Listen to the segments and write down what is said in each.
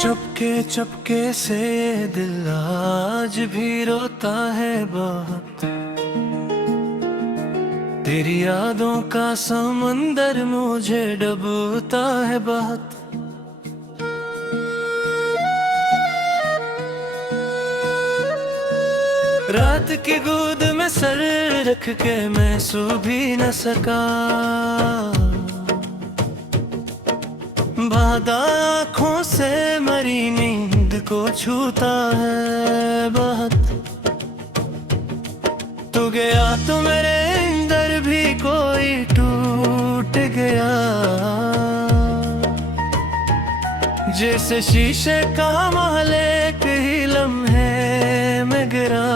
चुपके चुपके से दिल आज भी रोता है बहुत। तेरी यादों का समंदर मुझे डूबता है बहुत। रात की गोद में सर रख के मैं सो भी न सका। बाधा आँखों से मरी नींद को छूता है बहुत। तू गया तो मेरे अंदर भी कोई टूट गया। जैसे शीशे का महल एक ही लम्हे में गिरा।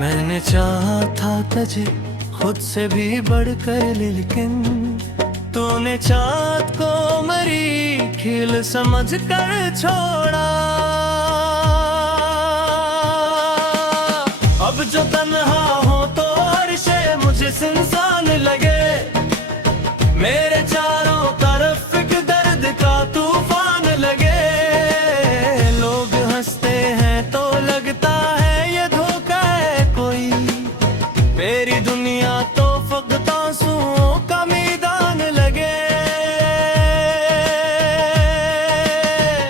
मैंने चाहा था तुझे खुद से भी बढ़कर, लेकिन तूने चाँद को मरी खिल समझ कर छोड़ा। अब जो तन्हा हो तो अर्शे मुझे सुनसान लगे। मेरे चारों तरफ एक दर्द का तूफान लगे। लोग हंसते हैं तो लगता है ये धोखा है कोई। मेरी दुनिया तो फकत आंसुओं का मैदान लगे।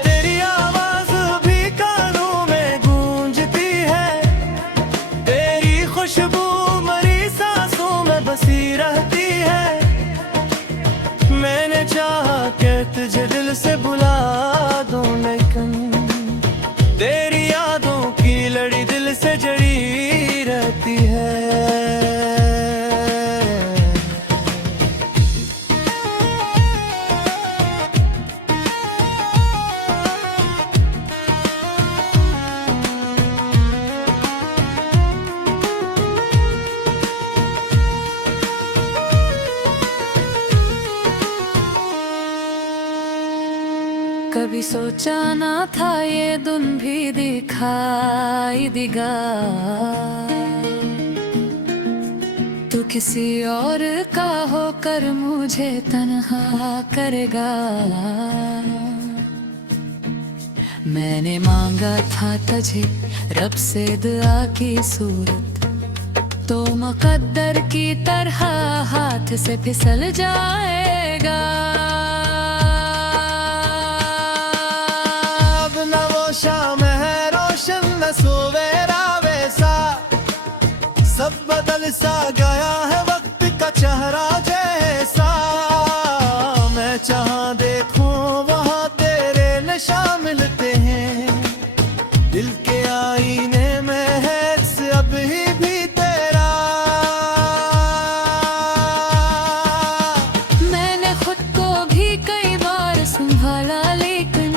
तेरी आवाज भी कानों में गूंजती है। तेरी खुशबू मरी सांसों में बसी रहती है। मैंने चाहा कि तुझे दिल से भुला दूं, लेकिन तेरी यादों की लड़ी दिल से जड़ी रहती है। कभी सोचा ना था ये दिन भी दिखाई देगा। तू किसी और का होकर मुझे तन्हा करेगा। मैंने मांगा था तुझे रब से दुआ की सूरत, तो मुकद्दर की तरह हाथ से फिसल जाएगा। शाम है रोशन न सवेरा वैसा, सब बदल सा गया है वक्त का चेहरा जैसा। मैं जहाँ देखूं वहाँ तेरे नशा मिलते हैं। दिल के आईने में है अभी भी तेरा। मैंने खुद को भी कई बार संभाला, लेकिन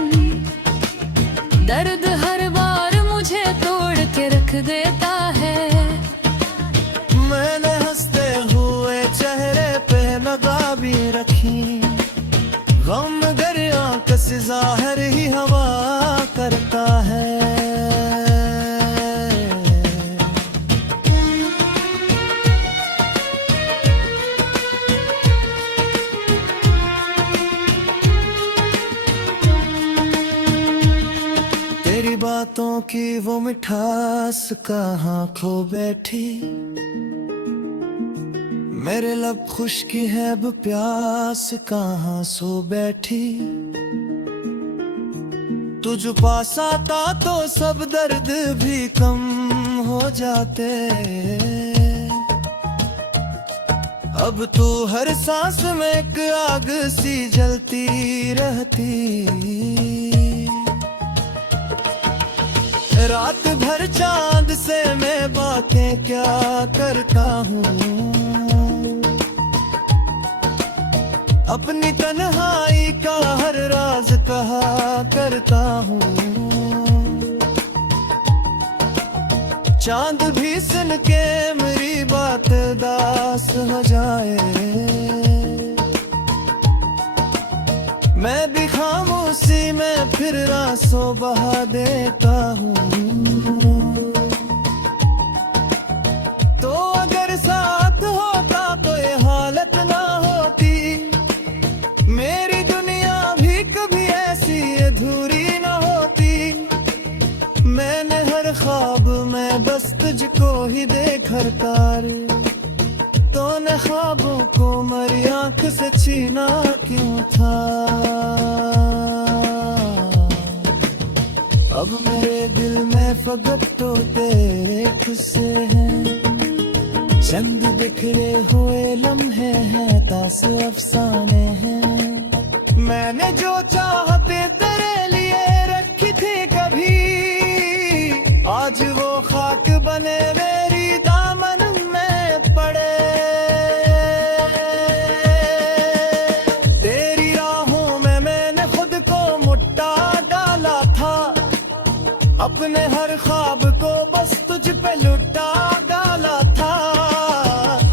दर्द हर बार मुझे तोड़ के रख देता है। मैंने हंसते हुए चेहरे पे नकाबी रखी। गम दरिया का ज़ाहिर ही हवा करता है। तेरी बातों की वो मिठास कहाँ खो बैठी। मेरे लब खुश्की है अब प्यास कहाँ सो बैठी। तुझ पास आता तो सब दर्द भी कम हो जाते। अब तू हर सांस में एक आग सी जलती रहती। रात भर चांद से मैं बातें क्या करता हूँ। अपनी तन्हाई का हर राज कहा करता हूँ। चांद भी सुन के मेरी बात दास हो जाए। मैं भी खामोशी में फिर रासों बहा देता हूँ। तो अगर साथ होता तो ये हालत ना होती। मेरी दुनिया देख हर कार, तूने ख्वाबों को मरी आंख से छीना क्यों था। अब मेरे दिल में फकत तो तेरे किस्से हैं, चंद बिखरे हुए लम्हे हैं, तास अफसाने हैं। मैंने जो चाहते तेरे लिए रखी थी कभी, आज वो खाक बने मेरी दामन में पड़े। तेरी राहों में मैंने खुद को मुट्टा डाला था, अपने हर ख्वाब को बस तुझ पे लुटा डाला था।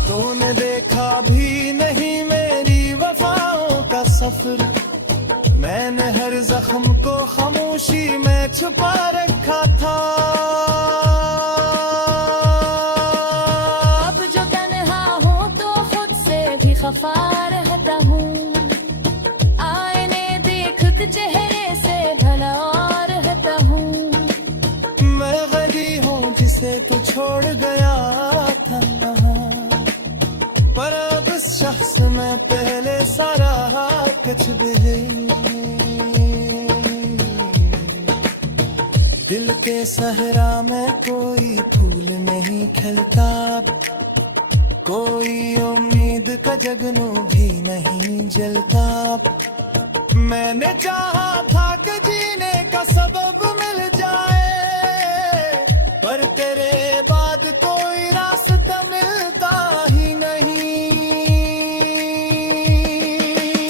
तूने देखा भी नहीं मेरी वफाओं का सफर, मैंने हर जख्म को खामोशी में छुपा रखा था। अब जो तन्हा हूँ तो खुद से भी खफा रहता हूँ, आईने देख के चेहरे से ढला रहता हूँ। मैं गली हूँ जिसे तू छोड़ गया था, पर अब इस शख्स में पहले सारा कुछ भी। दिल के सहरा में कोई फूल नहीं खिलता, कोई उम्मीद का जगनू भी नहीं जलता। मैंने चाहा था कि जीने का सबब मिल जाए, पर तेरे बाद कोई रास्ता मिलता ही नहीं।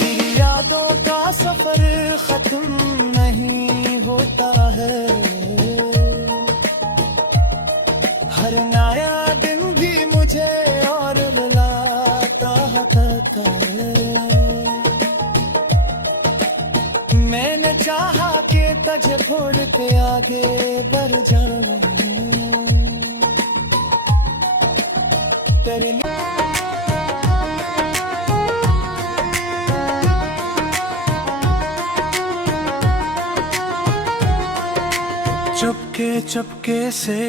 तेरी यादों का सफर खत्म नहीं होता है, हर नया दिन भी मुझे और रुलाता है। मैंने चाहा कि तुझे छोड़ के आगे बढ़ जाऊं, तेरे लिए चुपके चुपके से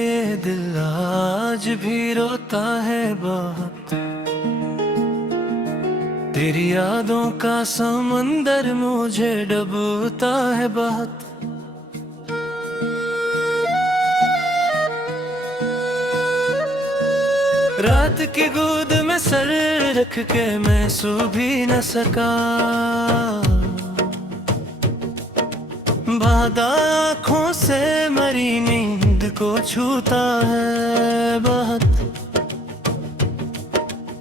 दिल आज भी रोता है बहुत, तेरी यादों का समंदर मुझे डूबता है बहुत। रात की गोद में सर रख के मैं सो भी न सका, बाधा आँखों से मरी नींद को छूता है बहुत।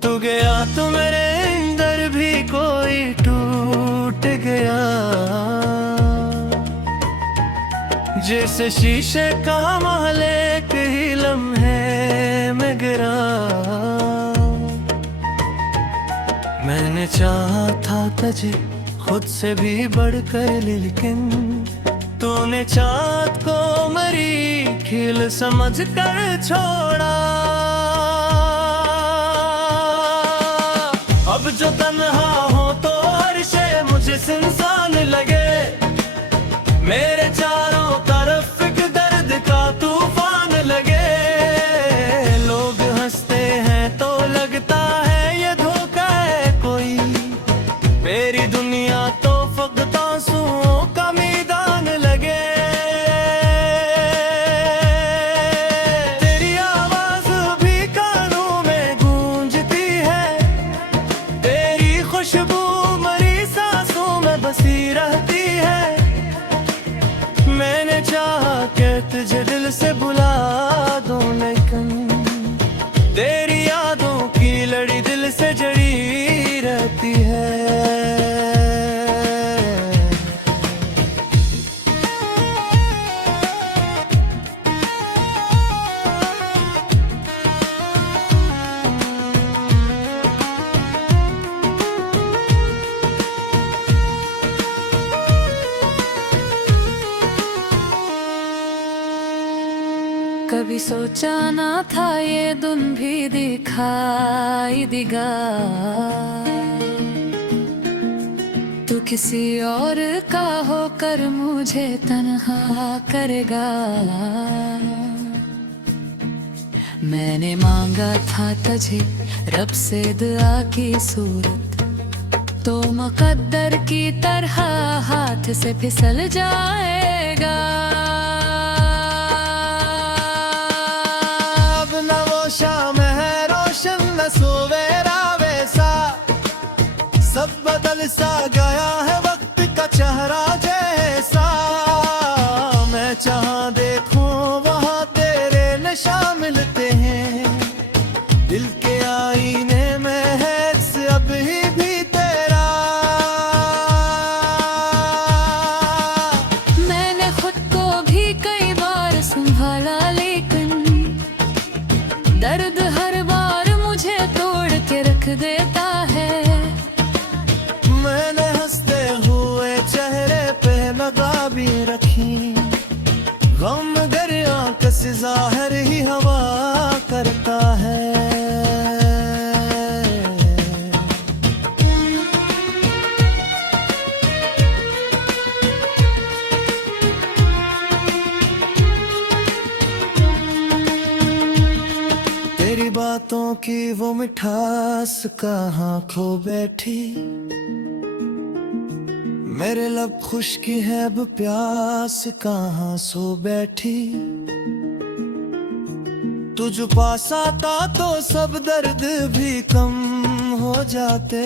तू गया तो मेरे अंदर भी कोई टूट गया, जैसे शीशे का महल एक ही लम्हे में गिरा। मैंने चाहा था तुझे खुद से भी बढ़कर, लेकिन तूने चाँद को मरी खिल समझ कर छोड़ा। अब जो तन्हा हो तो हर शे मुझे सुनसान लगे, मेरे चारों तरफ एक दर्द का तूफान लगे। लोग हंसते हैं तो लगता है ये धोखा है कोई, मेरी दुनिया तो फकत आंसुओं का मैदान लगे। तेरी आवाज भी कानों में गूंजती है, तेरी खुशबू मरी सांसों में बसी रहती है। मैंने चाहा कि तुझे दिल से बुला दूं, लेकिन तेरी यादों की लड़ी दिल से जड़ी रहती है। कभी सोचा ना था ये दिन भी दिखाई देगा, तू किसी और का होकर मुझे तन्हा करेगा। मैंने मांगा था तुझे रब से दुआ की सूरत, तो मुकद्दर की तरह हाथ से फिसल जाएगा। अब न वो शाम है रोशन न सवेरा वैसा, सब बदल सा गया है वक्त का चेहरा जैसा। मैं जहाँ देखूं वहाँ तेरे नशा मिलते हैं, दिल के आईने में है अब भी तेरा। मैंने खुद को भी कई बार संभाला, लेकिन दर्द हर बार मुझे तोड़ के रख देता है। मैंने हंसते हुए चेहरे पे लगा भी रखी, गम दरिया कस ज़ाहिर ही हवा करता है। तेरी बातों की वो मिठास कहाँ खो बैठी, मेरे लब खुश्की है अब प्यास कहाँ सो बैठी। तुझ पास आता तो सब दर्द भी कम हो जाते,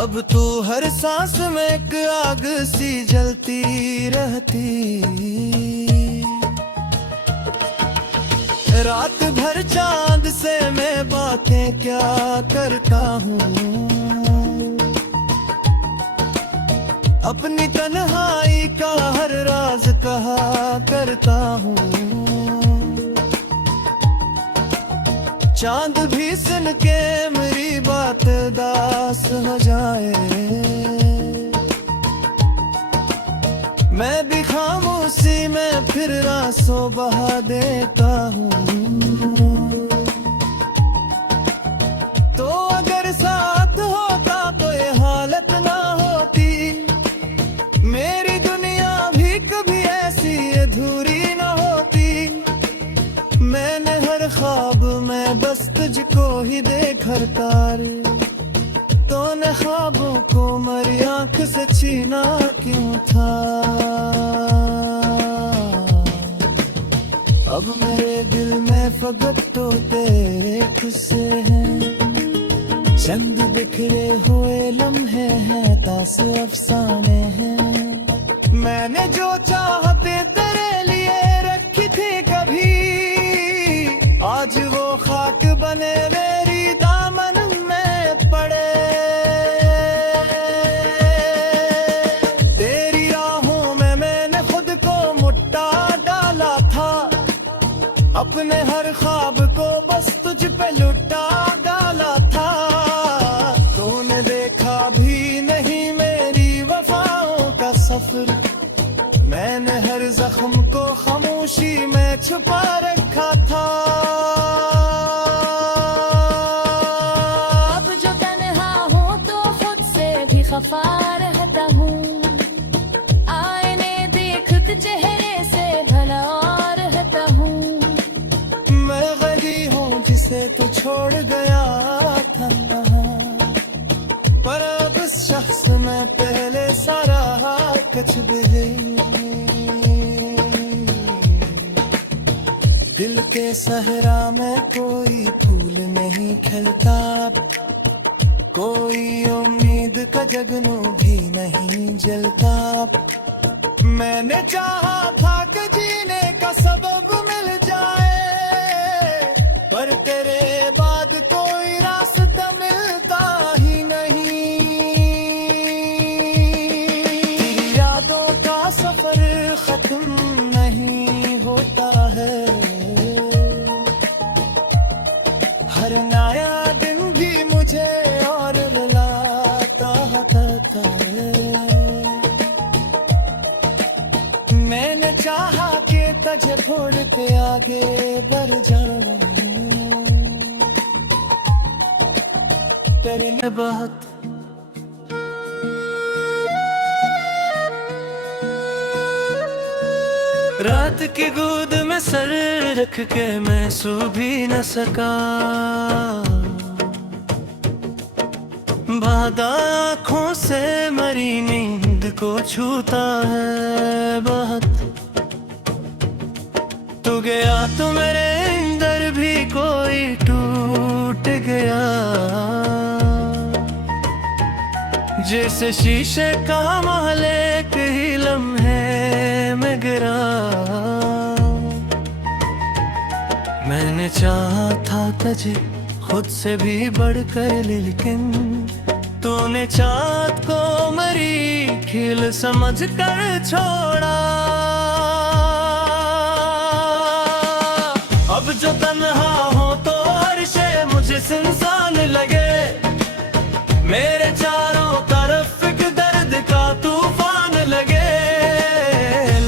अब तू हर सांस में एक आग सी जलती रहती। रात भर चांद से मैं बातें क्या करता हूँ, अपनी तन्हाई का हर राज कहा करता हूँ। चांद भी सुन के मेरी बात दास हो जाए, मैं भी खामोशी में फिर रासों बहा देता हूँ। तो अगर साथ होता तो ये हालत ना होती, मेरी दुनिया भी कभी ऐसी अधूरी ना होती। मैंने हर ख्वाब में बस तुझको ही देखा तार, तूने ख्वाबों को मेरी आंख से छीना क्यों था। अब मेरे दिल में फकत तो तेरे किस्से हैं, चंद बिखरे हुए लम्हे हैं तास अफसाने हैं। मैंने जो चाहते तेरे लिए रखी थी कभी, आज वो खाक बने मेरी दामन में पड़े। तेरी राहों में मैंने खुद को मुट्टा डाला था, अपने हर ख्वाब को बस तुझ पे लुटा डाला था। तूने देखा भी नहीं मेरी वफाओं का सफर, मैंने हर जख्म को खामोशी में छुपा रखा था। अब जो तन्हा हूँ तो खुद से भी खफा रहता हूँ, आईने देखते चेहरे से भला और रहता हूँ। मैं गली हूँ जिसे तू छोड़ गया था, पर अब इस शख्स में पहले सारा कुछ भी। दिल के सहरा में कोई फूल नहीं खिलता, कोई उम्मीद का जगनू भी नहीं जलता। मैंने चाहा था कि जीने का सबब मिल जाए, पर तेरे बाद कोई रास्ता मिलता ही नहीं। तेरी यादों का सफर खत्म नहीं होता है, हर नया दिन भी मुझे और रुलाता है। मैंने चाहा कि तुझे छोड़ के आगे बढ़ जाना, तेरे लिए बहुत रात की गोद में सर रख के मैं सो भी न सका, बाधा आँखों से मरी नींद को छूता है बहुत। तू गया तो मेरे अंदर भी कोई टूट गया, जैसे शीशे का महल एक ही लम्हे में गिरा। मैंने चाहा था तुझे खुद से भी बढ़कर, लेकिन तूने चाँद को मरी खिल समझ कर छोड़ा। अब जो तन्हा हो तो अर्शे मुझे सुनसान लगे, मेरे चारों तरफ एक दर्द का तूफान लगे।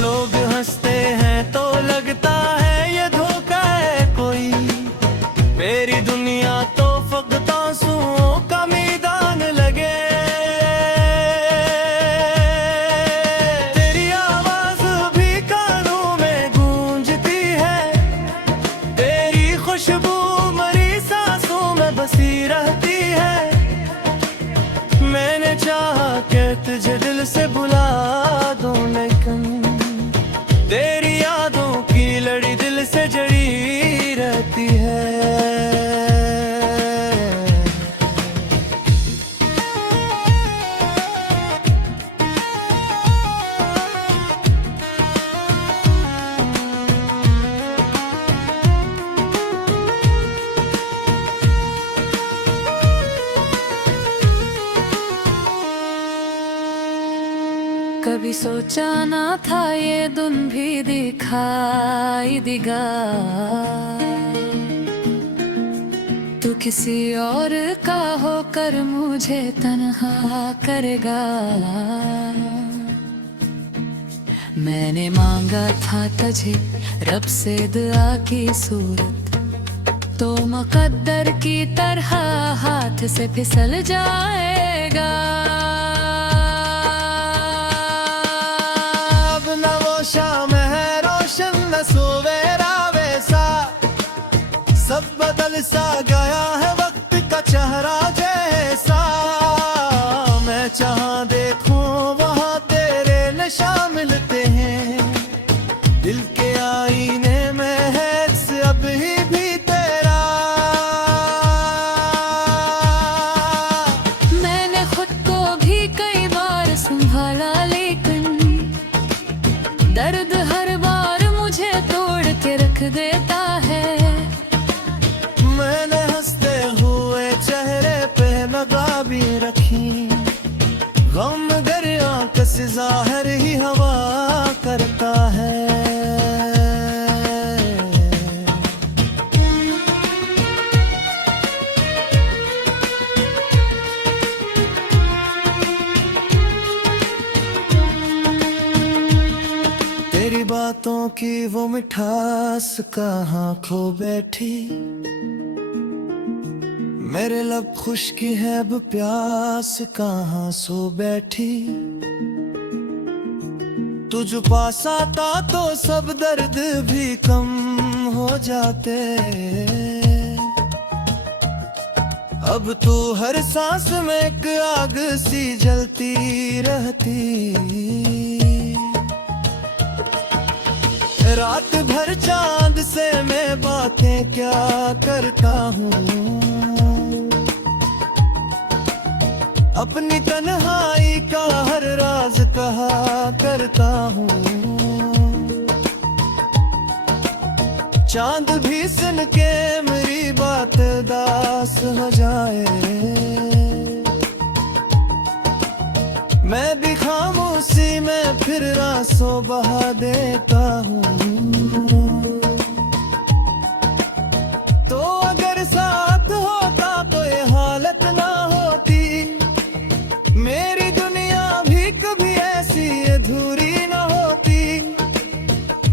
लोग हंसते हैं तो लगता है ये धोखा है कोई, मेरी दुनिया तो फकत आंसुओं का मैदान लगे। तेरी आवाज भी कानों में गूंजती है, तेरी खुशबू मरी सांसों में बसी रहती है। मैंने चाहा कि तुझे दिल से बुला दूं, लेकिन तेरी यादों की लड़ी दिल से जड़ी रहती है। कभी सोचा ना था ये दिन भी दिखाई देगा, तू किसी और का होकर मुझे तन्हा करेगा। मैंने मांगा था तुझे रब से दुआ की सूरत, तो मुकद्दर की तरह हाथ से फिसल जाएगा। शाम है रोशन न सवेरा वैसा, सब बदल सा गया है वक्त का चेहरा जैसा। मैं जहाँ देखूं वहाँ तेरे नशा मिलते हैं, दिल के आईने में है अब ही भी तेरा। मैंने खुद को भी कई बार संभाला, लेकिन दर्द हर बार मुझे तोड़ के रख देता है। मैंने हंसते हुए चेहरे पे लगा भी रखी, गम दरिया से ज़ाहिर ही हवा करता है। तेरी बातों की वो मिठास कहाँ खो बैठी, मेरे लब खुश्की है अब प्यास कहाँ सो बैठी। तुझ पास आता तो सब दर्द भी कम हो जाते, अब तू हर सांस में एक आग सी जलती रहती। रात भर चांद से मैं बातें क्या करता हूँ, अपनी तन्हाई का हर राज कहा करता हूँ। चांद भी सुन के मेरी बात दास हो जाए, मैं भी खामोशी में फिर आंसू बहा देता हूँ। तो अगर साथ होता तो ये हालत ना होती, मेरी दुनिया भी कभी ऐसी अधूरी ना होती।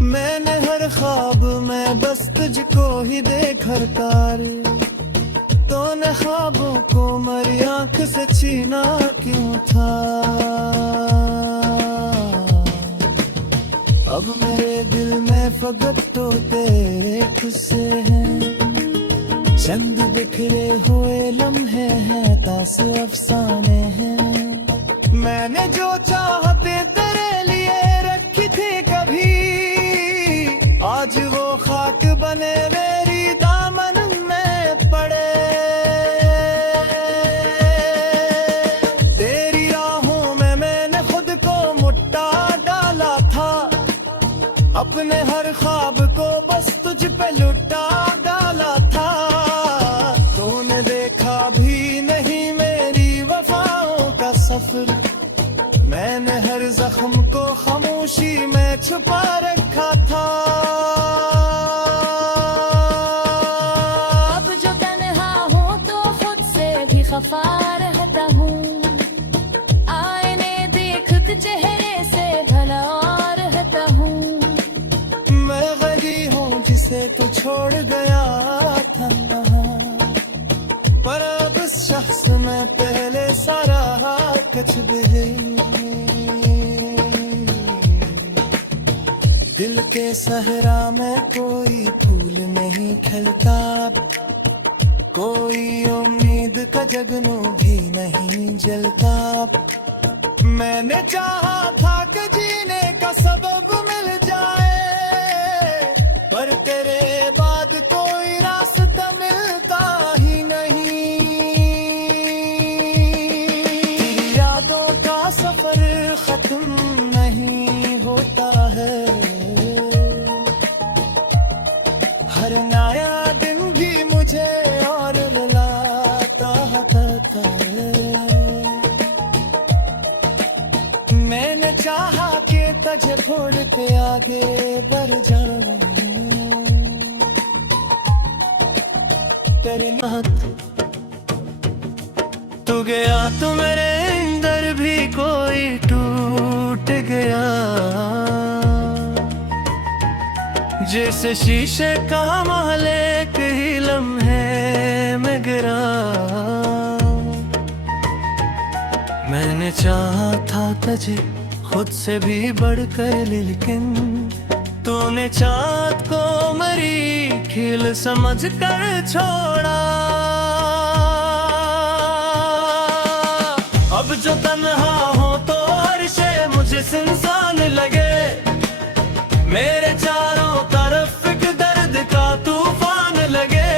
मैंने हर ख्वाब में बस तुझको ही देखकर तार, तूने ख्वाबों को मेरी आंख से छीना क्यों था। अब मेरे दिल फकत तोते खुशे हैं, चंद बिखरे हुए लम्हे हैं, तास अफसाने हैं। मैंने जो चाहते तेरे लिए रखी थी कभी, आज वो खाक बने मेरी दामन में पड़े। तेरी राहों में मैंने खुद को मुट्टा डाला था, अपने हर ख्वाब को बस तुझ पे लुटा डाला था। तूने देखा भी नहीं मेरी वफाओं का सफर, मैंने हर जख्म को खामोशी में छुपा रखा था। अब जो तन्हा हूँ तो खुद से भी खफा रहता हूँ, आईने देखते चेहरे से भला और रहता हूँ। मैं गली हूँ जिसे तू छोड़ गया था, पर अब इस शख्स में पहले सारा कुछ भी। दिल के सहरा में कोई फूल नहीं खिलता, कोई उम्मीद का जगनू भी नहीं जलता। मैंने चाहा था कि जीने का सबब मिल जाए, पर तेरे बाद कोई रास्ता मिलता ही नहीं। तेरी यादों का सफर खत्म नहीं होता है, हर नया दिन भी मुझे और रुलाता है। मैंने चाहा कि तुझे छोड़ के आगे बढ़ जाऊं, तेरे नाथ तू गया तो मेरे अंदर भी कोई टूट गया, जैसे शीशे का महल एक ही लम्हे में गिरा। मैंने चाहा था तुझे खुद से भी बढ़कर, लेकिन तूने चाँद को मरी खिल समझ कर छोड़ा। अब जो तन्हा हो तो अर्शे मुझे सुनसान लगे, मेरे चारों तरफ एक दर्द का तूफान लगे।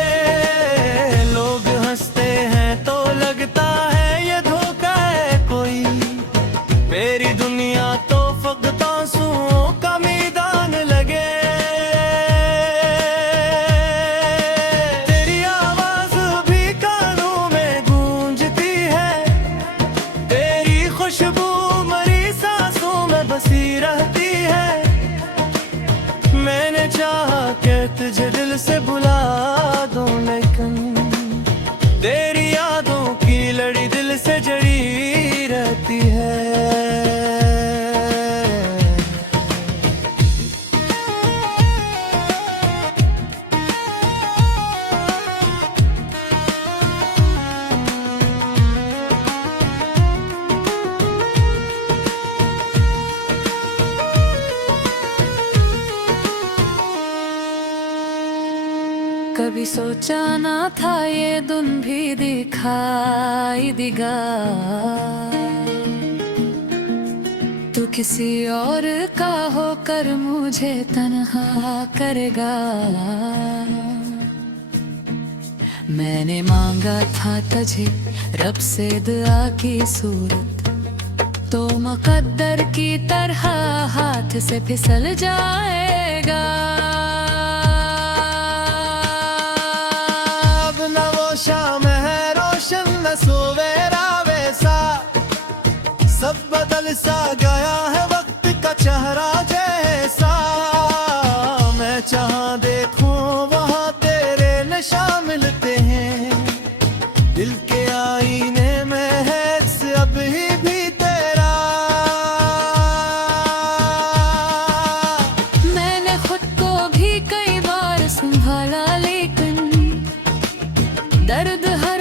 लोग हंसते हैं तो लगता है ये धोखा है कोई, मेरी दुनिया तो फकत आंसुओं का मैदान लगे। तेरी आवाज भी कानों में गूंजती है, तेरी खुशबू मरी सांसों में बसी रहती है। मैंने चाहा कि तुझे दिल से भुला दूं, लेकिन तेरी यादों की लड़ी दिल से जड़ी रहती है। कभी सोचा ना था ये दिन भी दिखाई देगा, तू किसी और का होकर मुझे तन्हा करेगा। मैंने मांगा था तुझे रब से दुआ की सूरत, तो मुकद्दर की तरह हाथ से फिसल जाएगा। शाम है रोशन न सवेरा वैसा, सब बदल सा गया है वक्त का चेहरा जैसा। मैं जहाँ देखूं वहाँ तेरे नशा मिलते हैं, दिल के आईने में है अब ही भी तेरा। मैंने खुद को भी कई बार संभाला, लेकिन दर्द हर